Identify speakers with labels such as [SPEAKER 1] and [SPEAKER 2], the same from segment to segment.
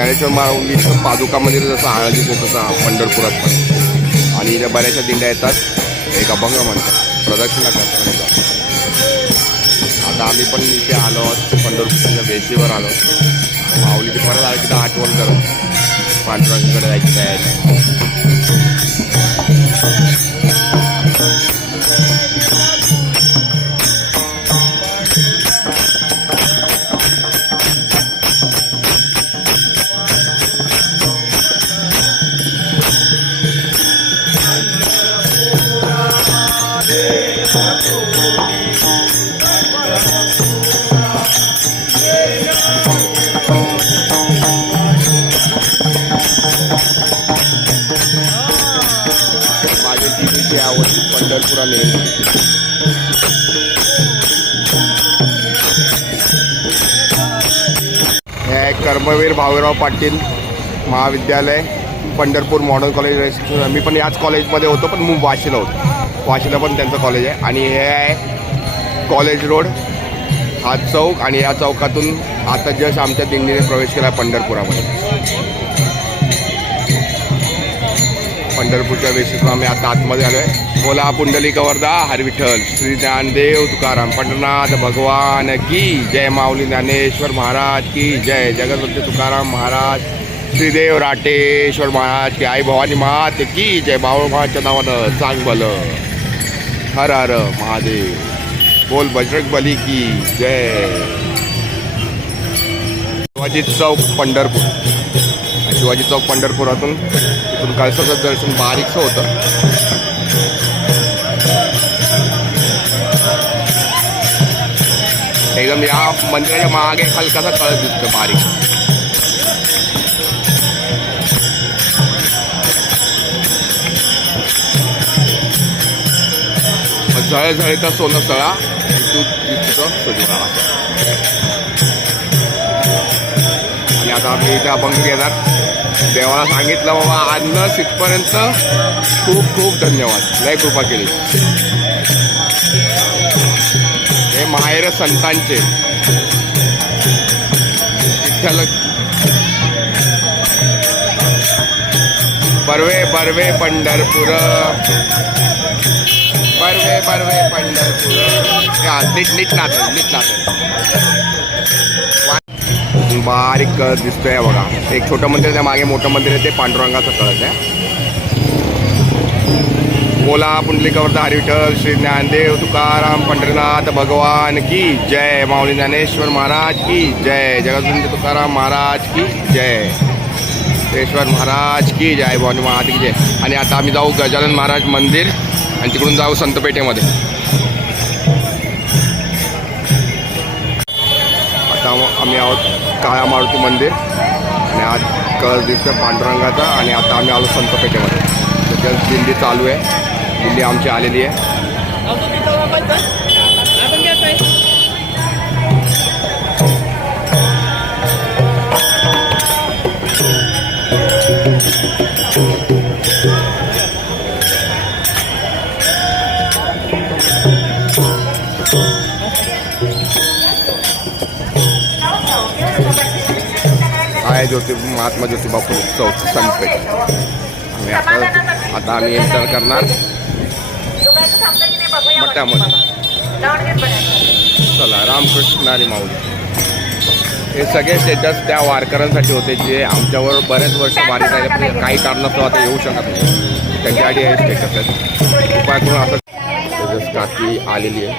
[SPEAKER 1] ज्ञानेश्वर माऊलीचं पादुका मंदिर जसं आळंदी तसं पंढरपुरात पण. आणि इथे बऱ्याचशा दिंड्या येतात. एक अभंग म्हणतात. प्रदक्षिणा करतात म्हणतात. आता आम्ही पण इथे आलो आहोत. पंढरपूरच्या वेशीवर आलो माऊलीची परत आली तिथं आठवण करत पांडुरंगाकडे जायची तयारी. कर्मवीर भाऊराव पाटील महाविद्यालय पंढरपूर मॉडर्न कॉलेज मी पण याच कॉलेजमध्ये होतो पण मी वाशीला होतो. वाशीला पण त्यांचं कॉलेज आहे. आणि हे आहे कॉलेज रोड हा चौक आणि या चौकातून आता जस्ट आमच्या दिंडीने प्रवेश केला पंढरपुरामध्ये. पंढरपूरच्या वेशीतून आम्ही आता आतमध्ये आलोय. बोला पुंडली वरदा हरविठ्ठल श्री ज्ञानदेव तुकाराम पंढरनाथ भगवान की जय माऊली ज्ञानेश्वर महाराज की जय. जगतवंत तुकाराम महाराज श्रीदेव राटेश्वर महाराज की आई भवानी मात की जय. बाळूमाच्या नावानं चांग बल हर हर महादेव. बोल बजरंग बली की जय. शिवाजी चौक पंढरपूर. शिवाजी चौक पंढरपुरातून तिथून कळसाचं दर्शन बारीकसं होतं. एकदम या मंदिराच्या मागे हलकासा कळस दिसतो बारीक. झळझळीचा सोनं सळा तू दिसतो सुजवा आणि आता आम्ही इथे अभंग घेणार देवाला सांगितलं बाबा अन्न तिथपर्यंत खूप खूप धन्यवाद. लय कृपा केली. हे माहेर संतांचे. विठ्ठल बर्वे बर्वे पंढरपूर. बर्वे बर्वे पंढरपूर. नीट नीट नाचल नीट नाचल बारीक कळस दिसतोय बघा. एक छोटं मंदिर त्या मागे मोठं मंदिर आहे ते पांडुरंगाचं कळस आहे. बोला पुंडलिकावर्ध हरिविठ्ठल श्री ज्ञानदेव तुकाराम पंढरीनाथ भगवान की जय. माऊली ज्ञानेश्वर महाराज की जय. जगदुंद तुकाराम महाराज की जय. श्रेश्वर महाराज की जय. भवानी महाराज की जय. आणि आता आम्ही जाऊ गजानन महाराज मंदिर आणि तिकडून जाऊ संतपेठेमध्ये. आता आम्ही आहोत काळा मारुती मंदिर. आणि आज कळस दिसतं पांडुरंगाचा. आणि आता आम्ही आलो संतपेठेमध्ये. त्याच्यात दिंडी चालू आहे. दिंडी आमची आलेली आहे. ज्योति महात्मा ज्योतिबा फुले चौक संतपेठ आम्ही आता आता आम्ही एंटर करणार. मठामध्ये. चला रामकृष्ण आणि माऊली. हे सगळे स्टेटस त्या वारकऱ्यांसाठी होते जे आमच्यावर बरेच वर्ष वारी आहेत काही कारणास्तव आता येऊ शकत नाही. त्यांच्यासाठी हे स्टेटस आहेत उपाय करून आता तेजस काकी आलेली आहे.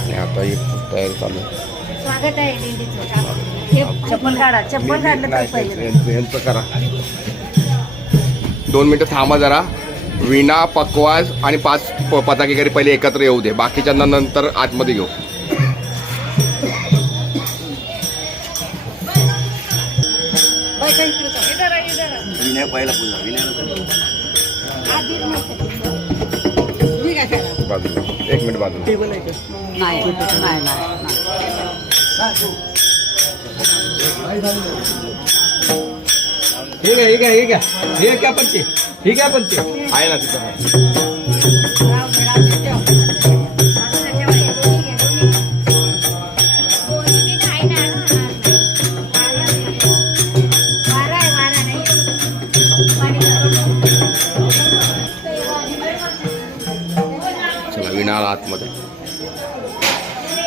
[SPEAKER 1] आणि आता ही तयारी चालू आहे.
[SPEAKER 2] स्वागत आहे चप्पल काढा. चप्पल काढलं तर पहिले.
[SPEAKER 1] यांचं यांचं करा. दोन मिनिटं थांबा जरा. विणा पकवाज आणि पाच प- पताकेकरी पहिले एकत्र येऊ दे. बाकीच्यांना नंतर आतमध्ये घेऊ.
[SPEAKER 2] इकडे जा.
[SPEAKER 3] विनय पहिला
[SPEAKER 2] आधी नव्हतं.
[SPEAKER 1] बाजूला. एक मिनिट बाजूला.
[SPEAKER 2] नाही नाही नाही नाही.
[SPEAKER 4] हे घ्या हे घ्या
[SPEAKER 1] हे घ्या हे
[SPEAKER 2] घ्या पण ते हे घ्या पण ते आहे ना तिथं चला
[SPEAKER 1] विणाला आतमध्ये.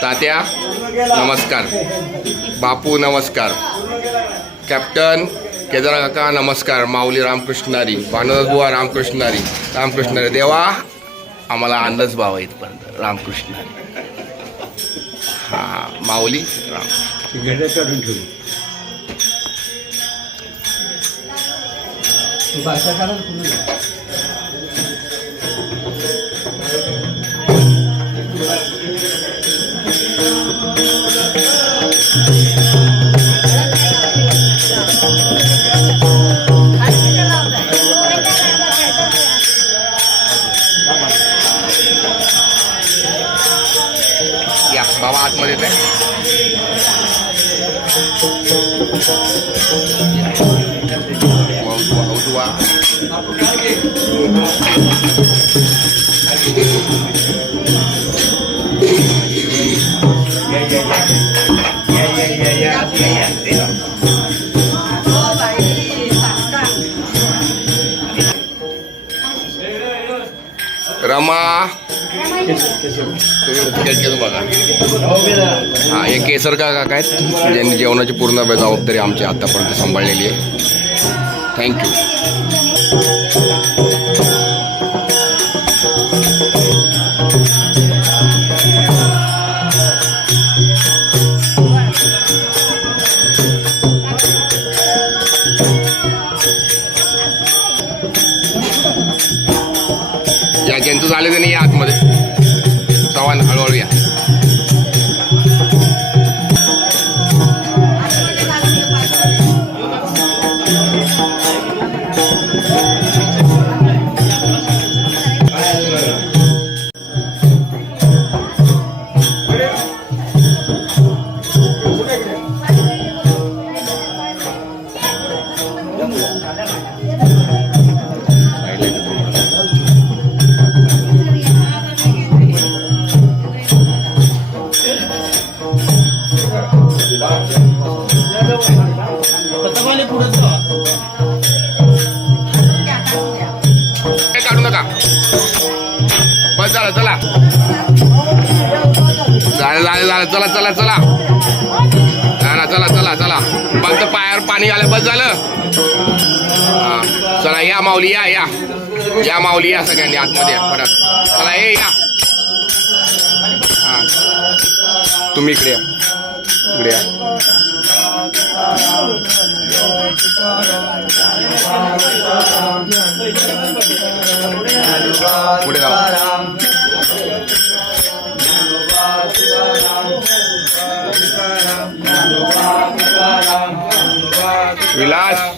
[SPEAKER 1] तात्या. नमस्कार. बापू नमस्कार. कॅप्टन केदार काका नमस्कार. माऊली रामकृष्णारी पानस बुवा रामकृष्णारी. रामकृष्णारी. देवा आम्हाला अंदाज भाव आहे इथपर्यंत. रामकृष्णारी. हा माऊली राम. time. रमा. तुम्ही केलं बघा हा हे केसर का काका आहेत? ज्यांनी जेवणाची पूर्ण जबाबदारी आमची आतापर्यंत सांभाळलेली आहे. थँक्यू आतमध्ये. चला चला चला. ना ना चला चला चला. फक्त पायावर पाणी आलं बस झालं. हा. चला या माऊली या या. या माऊली या सगळ्यांनी आतमध्ये या परत. चला ए या. हा. तुम्ही इकडे या. इकडे या. पुढे जाऊ. Bilal.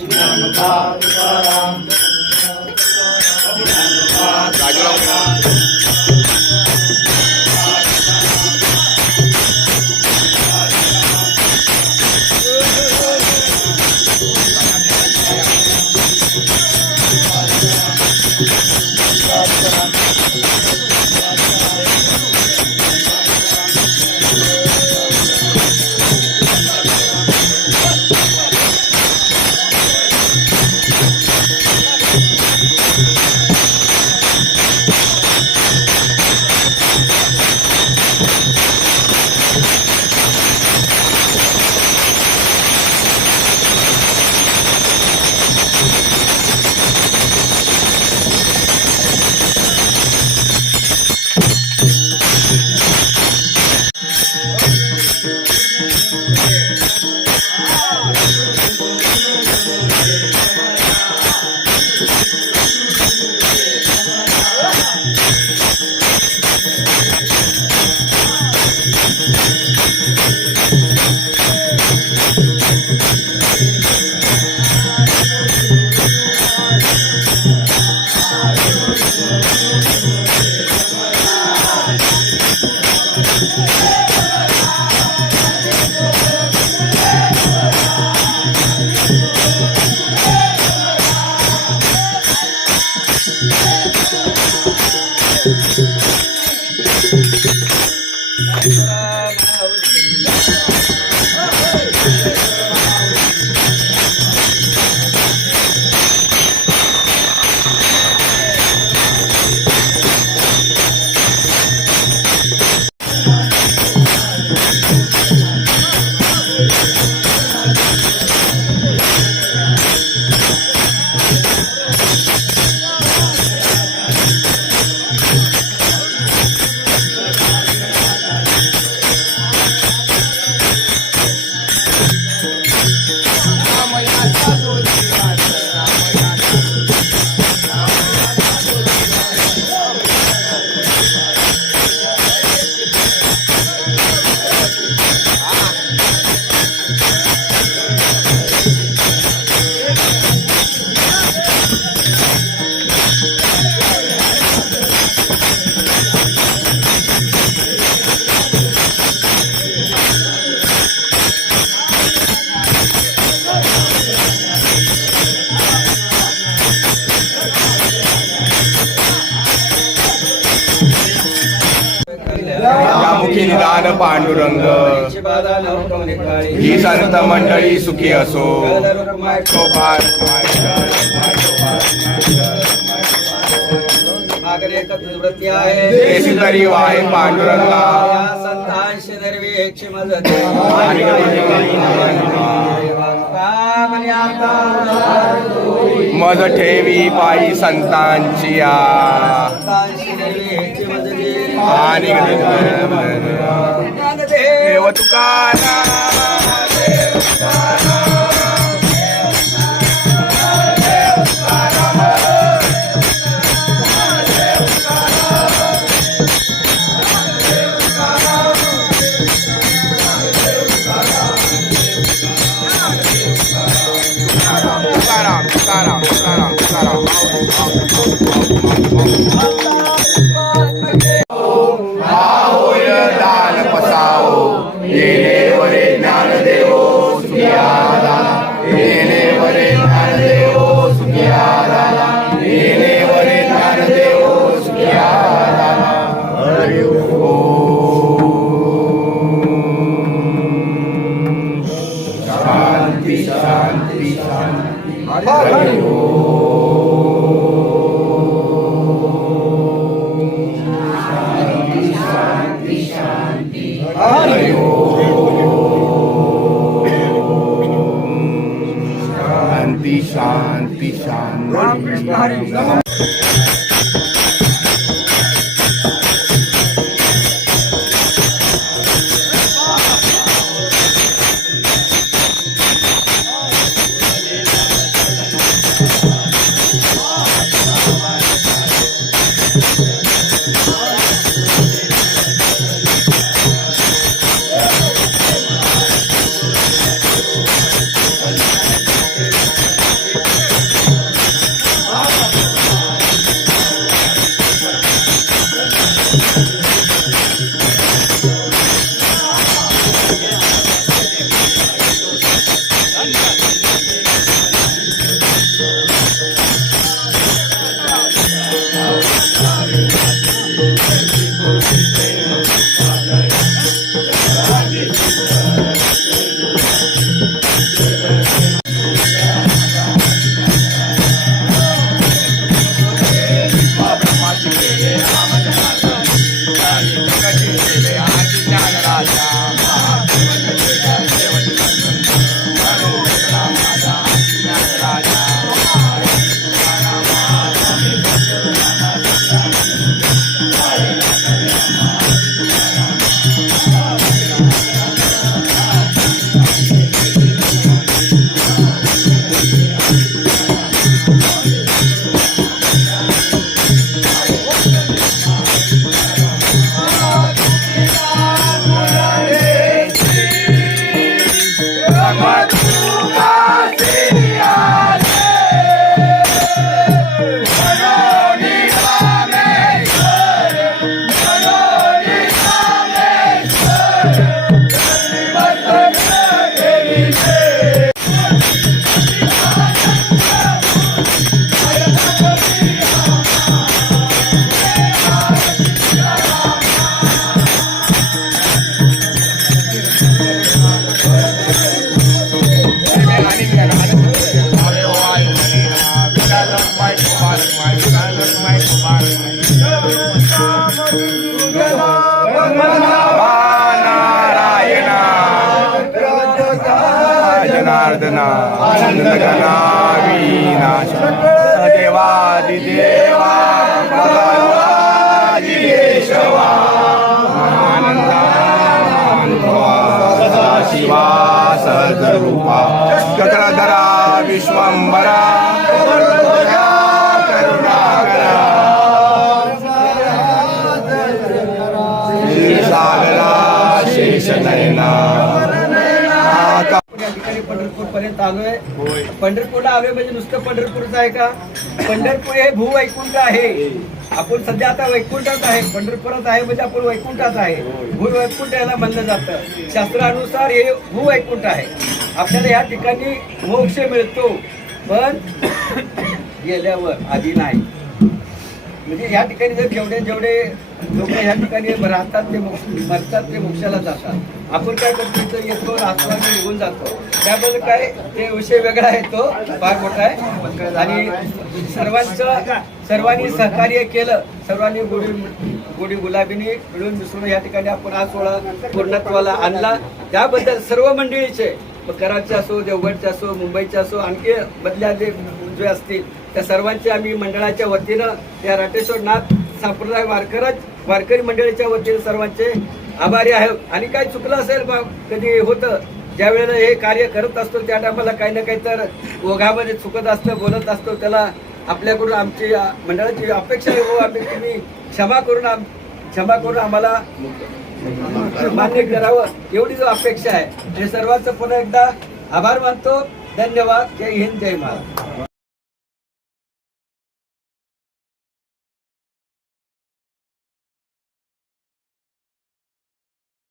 [SPEAKER 1] どんどんどんどん」ही संत मंडळी सुखी असो. तरी वाहे पांडुरंगा.
[SPEAKER 5] संतांशी
[SPEAKER 1] मज ठेवी पायी संतांची आणि देव Tukaram Thank you. Thank you. राजा आनंदगना विनाश देवादिदेवा भगवादिदेवा आनंदा सदाशिवा सदरूपा चक्रधरा विश्वंबरा
[SPEAKER 5] आलोय. पंढरपूरला आलोय म्हणजे नुसतं पंढरपूरच आहे का? पंढरपूर हे भूवैकुंठ आहे. आपण सध्या आता वैकुंठात आहे. पंढरपुरात आहे म्हणजे आपण वैकुंठात आहे. भूवैकुंठ याला म्हणलं जातं. शास्त्रानुसार हे भूवैकुंठ आहे. आपल्याला या ठिकाणी मोक्ष मिळतो. पण गेल्यावर आधी नाही. म्हणजे या ठिकाणी जर जेवढे जेवढे लोक या ठिकाणी राहतात ते मोक्ष मरतात ते मोक्षाला जातात. आपण काय करतो इथं येतो राहतो आणि निघून जातो. त्याबद्दल काय ते विषय वेगळा आहे तो फार मोठा आहे. आणि सर्वांचं सर्वांनी सहकार्य केलं सर्वांनी गोडी गोडी गुलाबीने मिळून मिसळून या ठिकाणी आपण हा सोहळा पूर्णत्वाला आणला. त्याबद्दल सर्व मंडळीचे कराचे कराडचे असो देवगडचे असो मुंबईचे असो आणखी मधल्या जे जे असतील त्या सर्वांचे आम्ही मंडळाच्या वतीनं या राटेश्वर नाथ संप्रदाय वारकरच वारकरी मंडळीच्या वतीने सर्वांचे आभारी आहे आणि काय चुकलं असेल बा कधी होतं? ज्या वेळेला हे कार्य करत असतो त्या टायमाला काही ना काही तर ओघामध्ये चुकत असतं बोलत असतो. त्याला आपल्याकडून आमची मंडळाची अपेक्षा आहे. हो आम्ही तुम्ही क्षमा करून आम क्षमा करून आम्हाला मान्य करावं. एवढी जो अपेक्षा आहे. हे सर्वांचं पुन्हा एकदा आभार मानतो. धन्यवाद. जय हिंद जय महाराज